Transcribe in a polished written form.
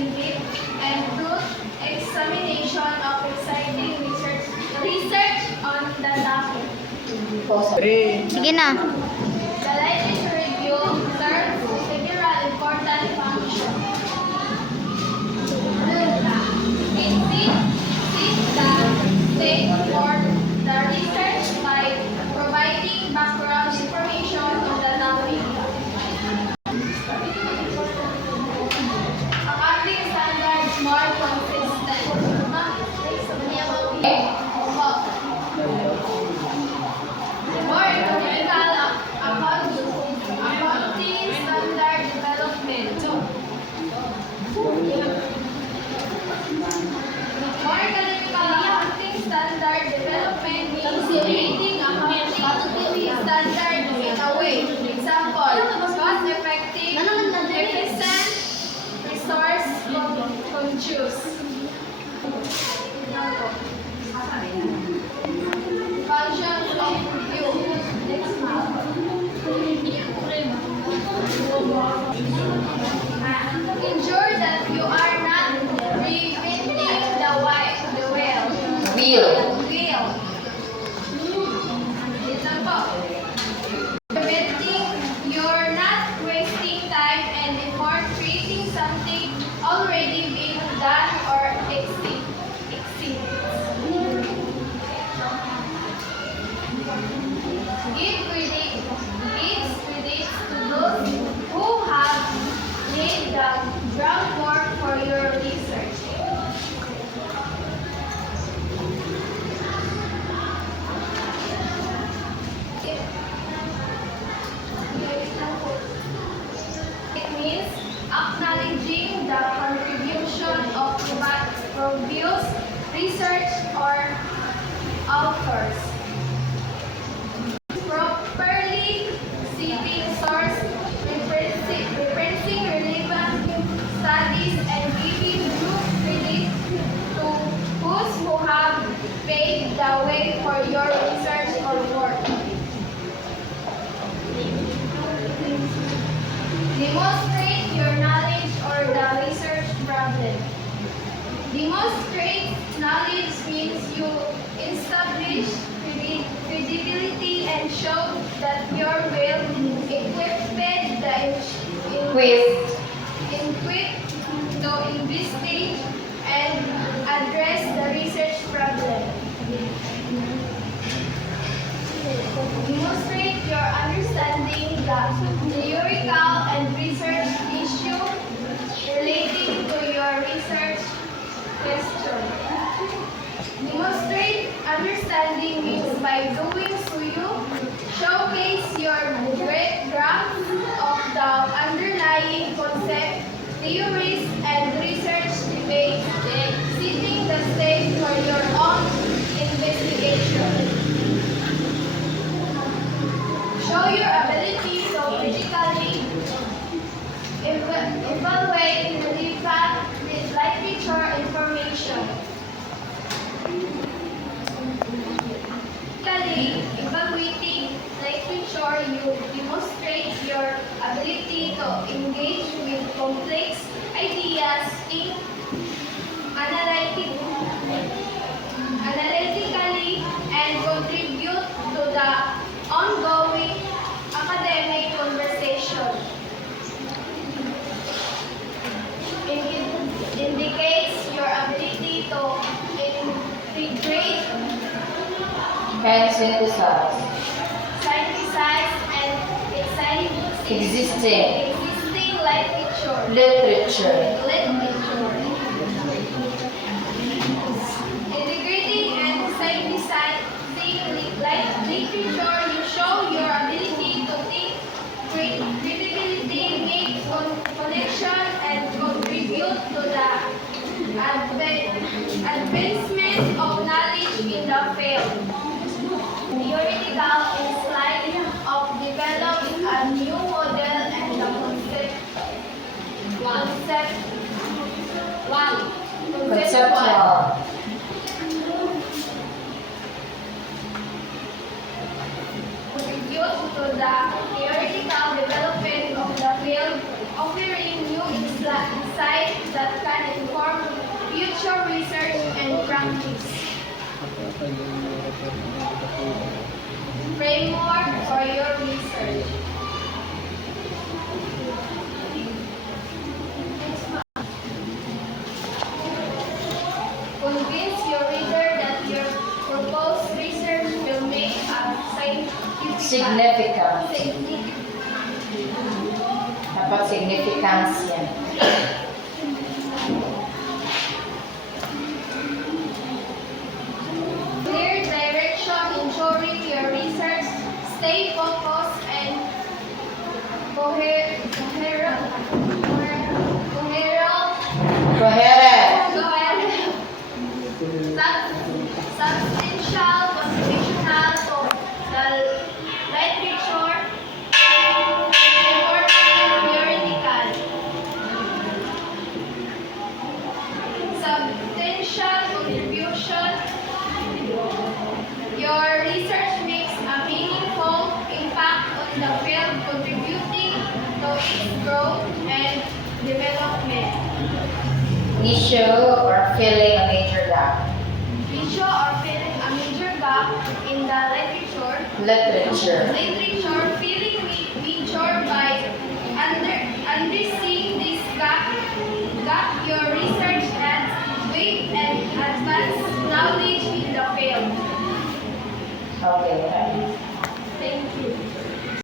in deep and truth examination of exciting research on the topic. Sige na. The literature review serves several important functions. It seeks the state for the research by providing background information on the topic. Accounting standards more consistent. More economical accounting standard development. More economical accounting standard development means creating accounting standard in a way. Example, cost-effective, efficient, resource conscious. Functions of review. Ensure that you are not reinventing the wheel. Example, you're not wasting time and effort creating something already being done or exists. Give credit to those who have laid the groundwork for your research. It means acknowledging the contribution of previous research or authors. Properly citing source, referencing relevant studies, and giving due credit to those who have paved the way for your research or work. Demonstrate your knowledge or the research problem. Demonstrate knowledge means you establish credibility and show that you're well equipped to investigate and address the research problem. Demonstrate your understanding the theoretical and research issue relating to your research question. Demonstrate understanding means by doing so you showcase your grasp of the underlying concept, theories, and research debates, setting the stage for your own investigation. Show your ability to critically evaluate relevant literature information. Evaluating literature, you demonstrate your ability to engage with complex ideas, think analytically, and contribute to the ongoing academic conversation. It indicates your ability to integrate and synthesize and existing literature. Integrating and synthesizing literature, you show your ability to think credibility, make connection, and contribute to the advancement of knowledge in the field. Theoretical is like of developing a new model and the conceptual. Contribute to the theoretical development of the field, offering new insights that can practice. Framework for your research. Convince your reader that your proposed research will make a Significant. significant Dapat significance yan. clear direction, ensuring your research stay focused and coherent, Coherent. substantial, contributional to the literature, important, theoretical. Substantial contribution. Your research makes a meaningful impact on the field, contributing to its growth and development. Issue or filling a major gap. Issue or filling a major gap in the literature, filling major by addressing this gap, your research adds weight and advanced knowledge in the field. Okay. Thank you.